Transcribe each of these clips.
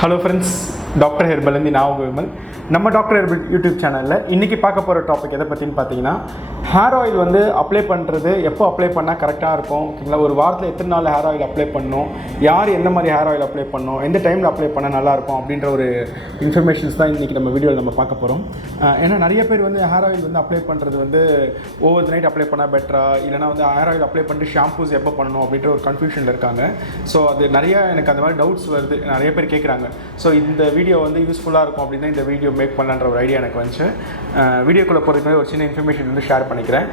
Hello friends, Dr.Herbal and Vimal. நம்ம doctor YouTube சேனலில் இன்றைக்கி பார்க்க போகிற டாபிக் எதை பற்றின்னு பார்த்தீங்கன்னா, ஹேர் ஆயில் வந்து அப்ளை பண்ணுறது எப்போ அப்ளை பண்ணால் கரெக்டாக இருக்கும், ஓகேங்களா? ஒரு வாரத்தில் எத்தனை நாள் ஹேர் ஆயில் அப்ளை பண்ணணும், யார் எந்த மாதிரி ஹேர் ஆயில் அப்ளை பண்ணணும், எந்த டைமில் அப்ளை பண்ணால் நல்லாயிருக்கும் அப்படின்ற ஒரு இன்ஃபர்மேஷன்ஸ் தான் இன்றைக்கி நம்ம வீடியோவில் நம்ம பார்க்க போகிறோம். ஏன்னா நிறைய பேர் வந்து ஹேர் ஆயில் வந்து அப்ளை பண்ணுறது வந்து ஓவர் நைட் அப்ளை பண்ணால் பெட்டரா, இல்லைனா வந்து ஹேர் ஆயில் அப்ளை பண்ணிட்டு ஷாம்பூஸ் எப்போ பண்ணணும் அப்படின்ற ஒரு கன்ஃபியூஷனில் இருக்காங்க. ஸோ அது நிறைய எனக்கு அந்த மாதிரி டவுட்ஸ் வருது, நிறைய பேர் கேட்குறாங்க. ஸோ இந்த வீடியோ வந்து யூஸ்ஃபுல்லாக இருக்கும் அப்படின்னா இந்த வீடியோ மேக் பண்ணலான்ற ஒரு ஐடியா எனக்கு வந்துச்சு. வீடியோக்குள்ளே போகிறதுக்கு ஒரு சின்ன இன்ஃபர்மேஷன் வந்து ஷேர் பண்ணிக்கிறேன்.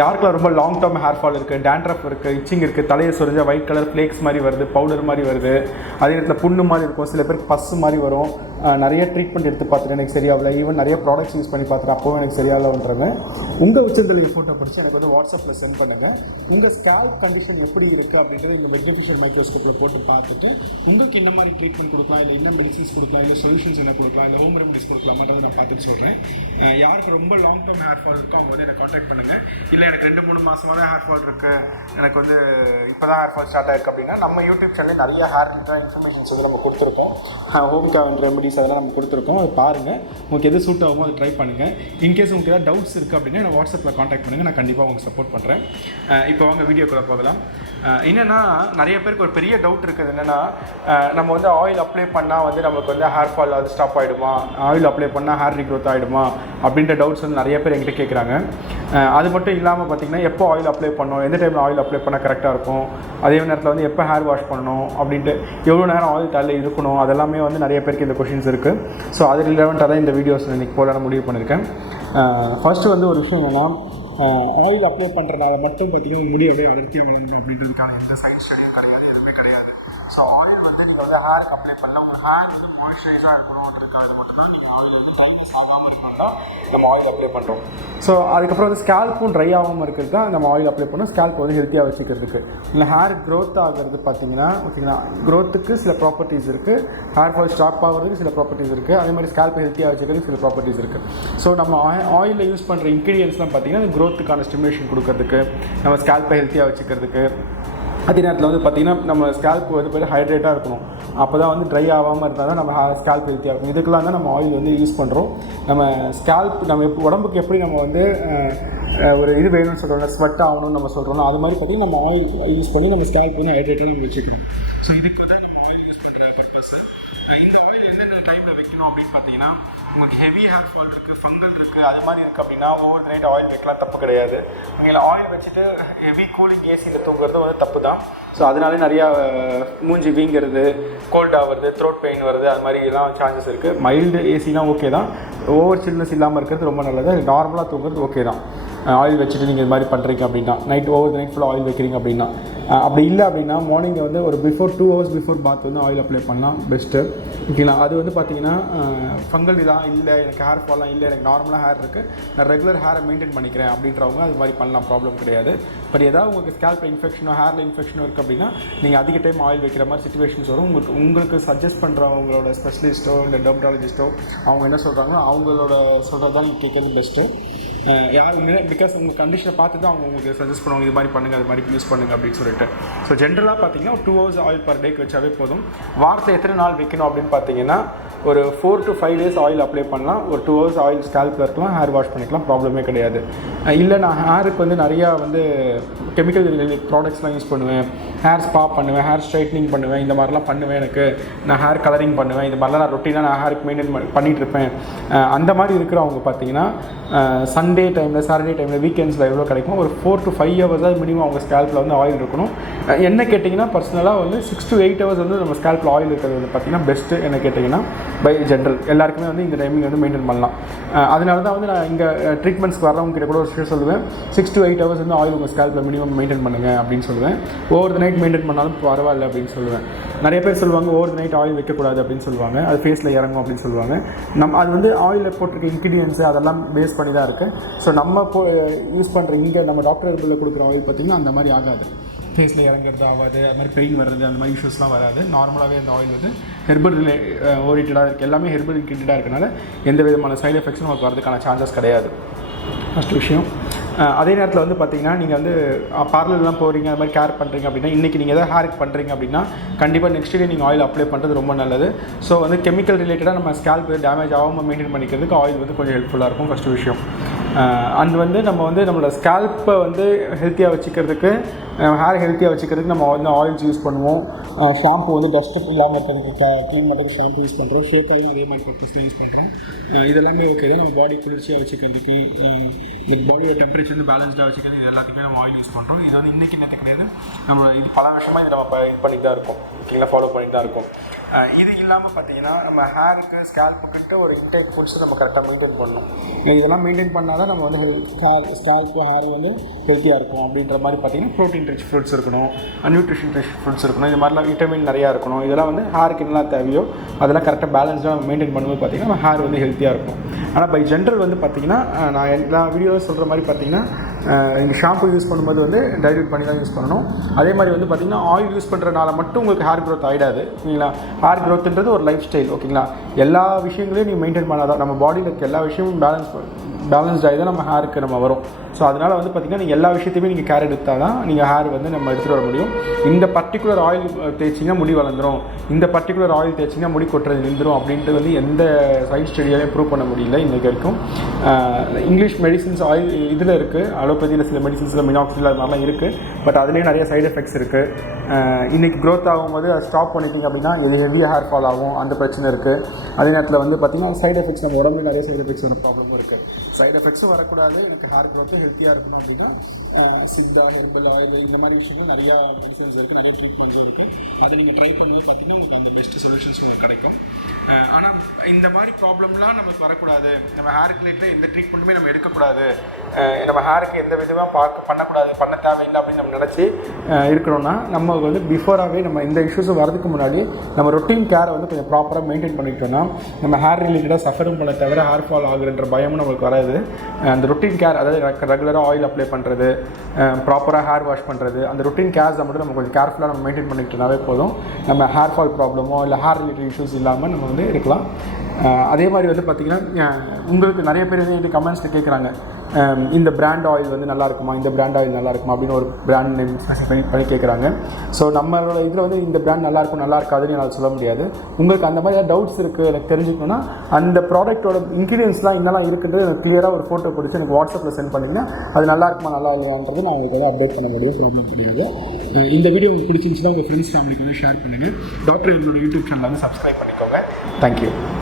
யாருக்குள்ள ரொம்ப லாங் டேர்ம் ஹேர் ஃபால் இருக்குது, டேண்ட்ரஃப் இருக்குது, இச்சிங் இருக்குது, தலையை சொரிஞ்சா ஒயிட் கலர் ஃப்ளேக்ஸ் மாதிரி வருது, பவுடர் மாதிரி வருது, அதே நேரத்தில் புண்ணு மாதிரி இருக்கும், சில பேருக்கு பஸ்ஸு மாதிரி வரும், நிறைய ட்ரீட்மெண்ட் எடுத்து பார்த்துட்டு எனக்கு சரியாகல, ஈவன் நிறைய ப்ராடக்ட்ஸ் யூஸ் பண்ணி பார்த்துட்டு அப்போவும் எனக்கு சரியாகலன்றாங்க. உங்கள் உச்சந்தலையை ஃபோட்டோ படித்து எனக்கு வந்து வாட்ஸ்அப்பில் சென்ட் பண்ணுங்கள். உங்கள் ஸ்கேல்ப் கண்டிஷன் எப்படி இருக்குது அப்படின்றத இங்கே மெக்னிஃபிஷியல் மைக்ரோஸ்கோப்பில் போட்டு பார்த்துட்டு உங்களுக்கு என்ன மாதிரி ட்ரீட்மெண்ட் கொடுக்கலாம், இல்லை என்ன மெடிசன்ஸ் கொடுக்கலாம், இல்லை சொல்யூஷன்ஸ் என்ன கொடுக்கலாம், இல்லை ஹோம் ரெமடிஸ் கொடுக்கலாமான்றதை நான் பார்த்துட்டு சொல்கிறேன். யாருக்கு ரொம்ப லாங் டேர்ம் ஹேர் ஃபால் இருக்கோ அவங்க வந்து எனக்கு கான்டாக்ட் பண்ணுங்கள். இல்லை எனக்கு 2-3 மாதமான ஹேர் ஃபால் இருக்குது, எனக்கு வந்து இப்போ தான் ஹேர் ஃபால் ஸ்டார்ட் ஆகிருக்கு அப்படின்னா நம்ம யூடியூப் சேனலில் நிறைய ஹேர் ரிலேட்டட் இன்ஃபர்மேஷன்ஸ் வந்து நம்ம கொடுத்துருக்கோம். ஹோம் ரெமடிஸ் அதெல்லாம் நம்ம கொடுத்துருக்கோம். அது பாருங்கள், உங்களுக்கு எது சூட் ஆகுமோ அதை ட்ரை பண்ணுங்கள். இன்கேஸ் உங்களுக்கு ஏதாவது டவுட்ஸ் இருக்குது அப்படின்னா நான் வாட்ஸ்அப்பில் கான்டாக்ட் பண்ணுங்கள், நான் கண்டிப்பாக உங்களுக்கு சப்போர்ட் பண்ணுறேன். இப்போ வாங்க வீடியோக்குள்ளே போகலாம். என்னென்னா நிறைய பேருக்கு ஒரு பெரிய டவுட் இருக்குது. என்னென்னா நம்ம வந்து ஆயில் அப்ளை பண்ணால் வந்து நமக்கு வந்து ஹேர் ஃபால் அது ஸ்டாப் ஆகிடுமா, ஆயில் அப்ளை பண்ணால் ஹேர் ரீக்ரோத் ஆகிடுமா அப்படின்ற டவுட்ஸ் வந்து நிறைய பேர் என்கிட்ட கேட்குறாங்க. அது மட்டும் இல்லாமல் பார்த்திங்கன்னா எப்போ ஆயில் அப்ளை பண்ணணும், எந்த டைமில் ஆயில் அப்ளை பண்ணால் கரெக்டாக இருக்கும், அதே நேரத்தில் வந்து எப்போ ஹேர் வாஷ் பண்ணணும் அப்படின்ட்டு, எவ்வளோ நேரம் ஆயில் தலையில் இருக்கணும், அதெல்லாமே வந்து நிறைய பேருக்கு இந்த கொஷின்ஸ் இருக்குது. ஸோ அது ரிலவெண்ட்டாக தான் இந்த வீடியோஸ் இன்றைக்கி போல நான் முடிவு பண்ணியிருக்கேன். ஃபஸ்ட்டு வந்து ஒரு விஷயம் என்னென்னா, ஆயில் அப்ளை பண்ணுறதுனால மட்டும் பார்த்திங்கன்னா முடி அப்படியே அடர்த்தியாக வளர்ந்து அப்படின்றதுக்கான எந்த சயின்ஸ் ஸ்டடியும் கிடையாது, எதுவுமே கிடையாது. ஸோ ஆயில் வந்து நீங்கள் வந்து ஹேருக்கு அப்ளை பண்ணலாம், உங்கள் ஹேர் வந்து மாய்ஸ்சரைஸாக இருக்கணுன்றதுக்காக மட்டும்தான் நீங்கள் ஆயில் வந்து டைம்ஸ் ஆகாமல் இருக்கணும்னா நம்ம ஆயில் அப்ளை பண்ணுறோம். ஸோ அதுக்கப்புறம் வந்து ஸ்கேல்ப்பும் ட்ரை ஆகாமல் இருக்கிறது தான் நம்ம ஆயில் அப்ளை பண்ணோம். ஸ்கேல்ப் வந்து ஹெல்த்தியாக வச்சுக்கிறதுக்கு. இல்லை ஹேர் க்ரோத் ஆகிறது பார்த்திங்கன்னா ஓகேங்களா, க்ரோத்துக்கு சில ப்ராப்பர்ட்டிஸ் இருக்குது, ஹேர் ஃபால் ஸ்டாப் ஆகிறதுக்கு சில ப்ராப்பர்ட்டிஸ் இருக்குது, அதே மாதிரி ஸ்கேல்ப்பை ஹெல்த்தியாக வச்சுக்கிறதுக்கு சில ப்ராப்பர்ட்டிஸ் இருக்குது. ஸோ நம்ம ஆயிலில் யூஸ் பண்ணுற இன்க்ரீடியன்ஸ்லாம் பார்த்திங்கன்னா க்ரோத்துக்கான ஸ்டிமுலேஷன் கொடுக்கறதுக்கு, நம்ம ஸ்கேல்ப்பை ஹெல்த்தியாக வச்சுக்கிறதுக்கு, அதே நேரத்தில் வந்து பார்த்திங்கன்னா நம்ம ஸ்கேல்ப் வந்து ஹைட்ரேட்டாக இருக்கணும். அப்போ தான் வந்து ட்ரை ஆகாமல் இருந்தால் தான் நம்ம ஸ்கேல்ப் ஹெல்த்தியாக இருக்கும். இதுக்கெல்லாம் தான் நம்ம ஆயில் வந்து யூஸ் பண்ணுறோம். நம்ம ஸ்கேல்ப் நம்ம உடம்புக்கு எப்படி நம்ம வந்து ஒரு இது வேணும்னு சொல்கிறோம், ஸ்வெட் ஆகணும்னு நம்ம சொல்கிறோம், அது மாதிரி பார்த்திங்கன்னா நம்ம ஆயில் யூஸ் பண்ணி நம்ம ஸ்கேல்ப் வந்து ஹைட்ரேட்டாக நம்ம வச்சுக்கணும். ஸோ இதுக்கு தான் நம்ம ஆயில் யூஸ் பண்ணுற பர்பஸ். இந்த ஆயில் எந்தெந்த டைமில் வைக்கணும் அப்படின்னு பார்த்தீங்கன்னா, உங்களுக்கு ஹெவி ஹேர் ஃபால் இருக்குது, ஃபங்கல் இருக்குது, அது மாதிரி இருக்குது அப்படின்னா ஓவர் நைட் ஆயில் வைக்கலாம், தப்பு கிடையாது. நீங்கள் ஆயில் வச்சுட்டு ஹெவி கூலிங் ஏசியில் தூங்குறது வந்து தப்பு தான். ஸோ அதனாலே நிறையா மூஞ்சி வீங்கிறது, கோல்ட் ஆகிறது, த்ரோட் பெயின் வருது, அது மாதிரி எல்லாம் சான்சஸ் இருக்குது. மைல்டு ஏசிலாம் ஓகே தான், ஓவர் சில்னஸ் இல்லாமல் இருக்கிறது ரொம்ப நல்லது. நார்மலாக தூங்குறது ஓகே தான். ஆயில் வச்சுட்டு நீங்கள் இது மாதிரி பண்ணுறீங்க அப்படின்னா, நைட் ஓவர் நைட் ஃபுல்லாக ஆயில் வைக்கிறீங்க அப்படின்னா. அப்படி இல்லை அப்படின்னா மார்னிங்கை வந்து ஒரு 2 hours பிஃபோர் பாத் வந்து ஆயில் அப்ளை பண்ணலாம், பெஸ்ட்டு. ஓகேங்களா? அது வந்து பார்த்திங்கன்னா ஃபங்கல் இதான் இல்லை, எனக்கு ஹேர் ஃபால்லாம் இல்லை, எனக்கு நார்மலாக ஹேர் இருக்குது, நான் ரெகுலர் ஹேரை மெயின்டைன் பண்ணிக்கிறேன் அப்படின்றவங்க அது மாதிரி பண்ணலாம், ப்ராப்ளம் கிடையாது. பட் ஏதாவது உங்களுக்கு ஸ்கேல்ப் இன்ஃபெக்ஷனோ ஹேரில் இன்ஃபெக்ஷனோ இருக்குது அப்படின்னா நீங்கள் அதிக டைம் ஆயில் வைக்கிற மாதிரி சிச்சுவேஷன்ஸ் வரும். உங்களுக்கு சஜஸ்ட் பண்ணுறவங்களோட ஸ்பெஷலிஸ்ட்டோ இல்லை டெர்மட்டாலஜிஸ்ட்டோ அவங்க என்ன சொல்கிறாங்களோ அவங்களோட சொல்கிறது தான் நீங்கள் கேட்குறது பெஸ்ட்டு. யாருமே பிகாஸ் உங்கள் கண்டிஷனை பார்த்து தான் அவங்க உங்களுக்கு சஜஸ்ட் பண்ணுவாங்க, இது மாதிரி பண்ணுங்கள், அது மாதிரி யூஸ் பண்ணுங்கள் அப்படின்னு சொல்லிட்டு. ஸோ ஜென்ரலாக பார்த்தீங்கன்னா 2 hours ஆயில் பர் டேக்கு வச்சாவே போதும். வாரத்தில் எத்தனை நாள் வைக்கணும் அப்படின்னு பார்த்தீங்கன்னா, ஒரு 4 to 5 days ஆயில் அப்ளை பண்ணலாம், ஒரு 2 hours ஆயில் ஸ்கேல்பில் இருக்கலாம், ஹேர் வாஷ் பண்ணிக்கலாம், ப்ராப்ளமே கிடையாது. இல்லை நான் ஹேருக்கு வந்து நிறையா வந்து கெமிக்கல் ரிலேட்டட் ப்ராடக்ட்ஸ்லாம் யூஸ் பண்ணுவேன், ஹேர் ஸ்பா பண்ணுவேன், ஹேர் ஸ்ட்ரைட்னிங் பண்ணுவேன், இந்த மாதிரிலாம் பண்ணுவேன், எனக்கு நான் ஹேர் கலரிங் பண்ணுவேன், இந்த மாதிரிலாம் நான் ரொட்டீனாக நான் ஹேருக்கு மெயின்டைன் பண்ணிகிட்டு இருப்பேன். அந்த மாதிரி இருக்கிறவங்க பார்த்தீங்கன்னா சண்டே டைமில், சாட்டர்டே டைமில், வீக்கெண்ட்ஸில் எவ்வளோ கிடைக்கும், ஒரு 4 to 5 hours தான் மினிமம் அவங்க ஸ்கேல்பில் வந்து ஆயில் இருக்கணும். என்ன கேட்டிங்கன்னா பர்சனலாக வந்து 6 to 8 hours வந்து நம்ம ஸ்கேல்பில் ஆயில் இருக்கிறது வந்து பார்த்திங்கன்னா பெஸ்ட்டு. என்ன கேட்டிங்கன்னா பை ஜென்ரல் எல்லாருக்குமே வந்து இந்த டைமிங் வந்து மெயின்டைன் பண்ணலாம். அதனால தான் வந்து நான் இங்கே ட்ரீட்மெண்ட்ஸ்க்கு வரவங்க கிட்ட கூட ஒரு விஷயம் சொல்லுவேன், 6 to 8 hours வந்து ஆயில் உங்கள் ஸ்கேல்பில் மினிமம் மெயின்டைன் பண்ணுங்கள் அப்படின்னு சொல்லுவேன். ஓவர் த நைட் மெயின்டைன் பண்ணாலும் பரவாயில்ல அப்படின்னு சொல்லுவேன். நிறைய பேர் சொல்லுவாங்க ஓவர் த நைட் ஆயில் வைக்கக்கூடாது அப்படின்னு சொல்லுவாங்க, அது ஃபேஸில் இறங்கும் அப்படின்னு சொல்லுவாங்க. அது வந்து ஆயிலில் போட்டிருக்க இன்க்ரீடியன்ஸு அதெல்லாம் பேஸ் பண்ணி தான் இருக்குது. ஸோ நம்ம யூஸ் பண்ணுற இங்கே நம்ம டாக்டர் ஹெர்பலில் கொடுக்குற ஆயில் பார்த்திங்கன்னா அந்த மாதிரி ஆகாது, ஃபேஸில் இறங்குறது ஆகாது, அது மாதிரி பெயின் வர்றது அந்த மாதிரி இஷ்யூஸ்லாம் வராது. நார்மலாகவே அந்த ஆயில் வந்து ஹெர்பல் ஓரியன்டாக இருக்குது, எல்லாமே ஹெர்பல் இன்க்ரீடியண்டாக இருக்கனால எந்த விதமான சைடு எஃபெக்ட்ஸும் நமக்கு வரதுக்கான சான்சஸ் கிடையாது. ஃபஸ்ட் விஷயம். அதே நேரத்தில் வந்து பார்த்தீங்கன்னா நீங்கள் வந்து பார்லர்லாம் போகிறீங்க அது மாதிரி கேர் பண்ணுறீங்க அப்படின்னா இன்றைக்கி நீங்கள் எதாவது ஹேருக்கு பண்ணுறீங்க அப்படின்னா கண்டிப்பாக நெக்ஸ்ட் டே நீங்கள் ஆயில் அப்ளை பண்ணுறது ரொம்ப நல்லது. ஸோ வந்து கெமிக்கல் ரிலேட்டடாக நம்ம ஸ்கேல்ப் டேமேஜ் ஆகாமல் மெயின்டைன் பண்ணிக்கிறதுக்கு ஆயில் வந்து கொஞ்சம் ஹெல்ப்ஃபுல்லாக இருக்கும் ஃபஸ்ட்டு விஷயம். அண்ட் வந்து நம்ம வந்து நம்மளோட ஸ்கேல்ப்பை வந்து ஹெல்த்தியாக வச்சுக்கிறதுக்கு ஹேர் ஹெல்த்தியாக வச்சுக்கிறதுக்கு நம்ம வந்து ஆயில்ஸ் யூஸ் பண்ணுவோம். ஷாம்பு வந்து டஸ்ட்டு இல்லாமல் இருக்கிறதுக்கு க்ளீன் பண்ணுறதுக்கு ஷாம்பு யூஸ் பண்ணுறோம். ஷேப்பாகவும் அதே மாதிரி பர்பஸ் தான் யூஸ் பண்ணுறோம். இதெல்லாமே ஓகே தான். நம்ம பாடி குளிர்ச்சியாக வச்சுக்கிறதுக்கு பாடியோட டெம்பரேச்சர் பேலன்ஸ்டாக வச்சுக்கிறது இது எல்லாத்துக்குமே நம்ம ஆயில் யூஸ் பண்ணுறோம். இது வந்து இன்றைக்கி நேற்று கிடையாது. நம்ம இது பல வருஷமாக இது நம்ம இது பண்ணிட்டு தான் இருக்கோம். ஓகேங்களா, ஃபாலோ பண்ணிட்டு தான் இருக்கோம். இது இல்லாமல் பார்த்தீங்கன்னா நம்ம ஹேருக்கு ஸ்கேல்ப்புக்கிட்ட ஒரு இன்டேக் ஃபுட்ஸ் நம்ம கரெக்டாக மெயின்டைன் பண்ணணும். இதெல்லாம் மெயின்டைன் பண்ணால் தான் நம்ம வந்து ஸ்கேல்ப்பு ஹேர் வந்து ஹெல்த்தியாக இருக்கும். அப்படின்ற மாதிரி பார்த்தீங்கன்னா ப்ரோட்டீன் ரிச் ஃப்ரூட்ஸ் இருக்கணும், நியூட்ரிஷன் ரிச் ஃப்ரூட்ஸ் இருக்கணும், இது மாதிரிலாம் விட்டமின் நிறையா இருக்கணும். இதெல்லாம் வந்து ஹேருக்கு என்னெல்லாம் தேவையோ அதெல்லாம் கரெக்டாக பேலன்ஸ்டாக நம்ம மெயின்டைன் பண்ணும்போது பார்த்திங்கன்னா நம்ம ஹேர் வந்து ஹெல்த்தியாக இருக்கும். ஆனால் பை ஜென்ரல் வந்து பார்த்திங்கன்னா நான் எல்லா வீடியோவில் சொல்கிற மாதிரி பார்த்திங்கன்னா நீங்கள் ஷாம்பு யூஸ் பண்ணும்போது வந்து டைல்யூட் பண்ணி தான் யூஸ் பண்ணணும். அதே மாதிரி வந்து பார்த்திங்கன்னா ஆயில் யூஸ் பண்ணுறதுனால மட்டும் உங்களுக்கு ஹேர் க்ரோத் ஆகிடாது. ஓகேங்களா, ஹேர் க்ரோத்துன்றது ஒரு லைஃப் ஸ்டைல். ஓகேங்களா, எல்லா விஷயங்களையும் நீங்கள் மெயின்டைன் பண்ணாதான் நம்ம பாடியில் இருக்க எல்லா விஷயமும் பேலன்ஸ்டாகி தான் நம்ம ஹேருக்கு நம்ம வரும். ஸோ அதனால் வந்து பார்த்திங்கன்னா நீங்கள் எல்லா விஷயத்தையுமே நீங்கள் கேர் எடுத்தால் தான் நீங்கள் ஹேர் வந்து நம்ம எடுத்துகிட்டு வர முடியும். இந்த பர்டிகுலர் ஆயில் தேய்ச்சிங்கன்னா முடி வளர்ந்துடும், இந்த பர்டிகுலர் ஆயில் தேய்ச்சிங்கன்னா முடி கொட்டுறது நின்றுடும் அப்படின்ட்டு வந்து எந்த சயின்ஸ் ஸ்டடியாலையும் ப்ரூவ் பண்ண முடியல இன்றைக்கு வரைக்கும். இங்கிலீஷ் மெடிசின்ஸ் ஆயில் இதில் இருக்குது, அலோபதியில் சில மெடிசின்ஸில் மினாக்சில் அது மாதிரிலாம் இருக்குது. பட் அதுலேயும் நிறைய சைடு எஃபெக்ட்ஸ் இருக்குது. இன்றைக்கி க்ரோத் ஆகும்போது அது ஸ்டாப் பண்ணிட்டீங்க அப்படின்னா இது ஹெவியாக ஹேர் ஃபால் ஆகும், அந்த பிரச்சனை இருக்குது. அதே நேரத்தில் வந்து பார்த்திங்கன்னா சைடு எஃபெக்ட்ஸ் நம்ம உடம்புல நிறைய சைடு எஃபெக்ட்ஸ் வர ப்ராப்ளமும் இருக்குது. சைடு எஃபெக்ட்ஸும் வரக்கூடாது, எனக்கு ஹேர் க்ரோத்து ஹெல்த்தியாக இருக்கணும் அப்படின்னா சித்தா, ஹெர்பல் ஆயில் இந்த மாதிரி விஷயங்கள் நிறையா மெடிசன்ஸ் இருக்குது, நிறைய ட்ரீட்மெண்ட்ஸும் இருக்குது. அதை நீங்கள் ட்ரை பண்ணும்போது பார்த்திங்கன்னா உங்களுக்கு அந்த பெஸ்ட்டு சொல்யூஷன்ஸ் உங்களுக்கு கிடைக்கும். ஆனால் இந்த மாதிரி ப்ராப்ளம்லாம் நமக்கு வரக்கூடாது, நம்ம ஹேருக்கு ரிலேட்டட் எந்த ட்ரீட்மெண்ட்டுமே நம்ம எடுக்கக்கூடாது, நம்ம ஹேருக்கு எந்த விதமாக பண்ணக்கூடாது, பண்ண தேவையில்லை அப்படின்னு நம்ம நினச்சி இருக்கணும்னா நம்ம வந்து பிஃபோராகவே நம்ம இந்த இஷ்யூஸும் வரதுக்கு முன்னாடி நம்ம ரொட்டீன் கேரை வந்து கொஞ்சம் ப்ராப்பராக மெயின்டைன் பண்ணிக்கிட்டோம்னா நம்ம ஹேர் ரிலேட்டடாக சஃபரும் பண்ண தவிர ஹேர் ஃபால் ஆகுன்ற பயமும் நம்மளுக்கு வராது. அந்த ரொட்டீன் கேர், அதாவது ரெகுலராக ஆயில் அப்ளை பண்ணுறது, ப்ராப்பராக ஹேர் வாஷ் பண்ணுறது, அந்த ரொட்டீன் கேர்ஸை மட்டும் நம்ம கொஞ்சம் கேர்ஃபுல்லாக நம்ம மெயின்டைன் பண்ணிக்கிட்டோம்னாவே போதும். நம்ம ஹேர் ஃபால் ப்ராப்ளமோ இல்லை ஹேர் ரிலேட்டட் இஷ்யூஸ் இல்லாமல் நம்ம வந்து இருக்கலாம். அதே மாதிரி வந்து பார்த்திங்கன்னா உங்களுக்கு நிறைய பேர் வந்து என்கிட்ட கமெண்ட்ஸில் கேட்குறாங்க, இந்த பிராண்ட் ஆயில் வந்து நல்லா இருக்குமா, இந்த பிராண்ட் ஆயில் நல்லா இருக்குமா அப்படின்னு ஒரு பிராண்ட் நேம் ஸ்பெசிஃபை பண்ணி கேட்குறாங்க. ஸோ நம்மளோட இதில் வந்து இந்த பிராண்ட் நல்லாயிருக்கும் நல்லா இருக்காதுன்னு என்னால் சொல்ல முடியாது. உங்களுக்கு அந்த மாதிரி ஏதாவது டவுட்ஸ் இருக்குது எனக்கு தெரிஞ்சுக்கணுன்னா அந்த ப்ராடக்ட்டோட இன்க்ரீடியன்ஸ்லாம் என்னெல்லாம் இருக்குன்றது எனக்கு கிளியராக ஒரு ஃபோட்டோ பிடிச்சி எனக்கு வாட்ஸ்அப்பில் சென்ட் பண்ணிங்கன்னா அது நல்லா இருக்குமா நல்லா இல்லையான்றது நான் உங்களுக்கு வந்து அப்டேட் பண்ண முடியும், ப்ராப்ளம் கிடையாது. இந்த வீடியோ உங்களுக்கு பிடிச்சிருந்துச்சுன்னா உங்கள் ஃப்ரெண்ட்ஸ் ஃபேமிலிக்கு வந்து ஷேர் பண்ணுங்கள். டாக்டர் ஹெர்பலோட யூடியூப் சேனலில் வந்து சப்ஸ்கிரைப் பண்ணிக்கோங்க. தேங்க்யூ.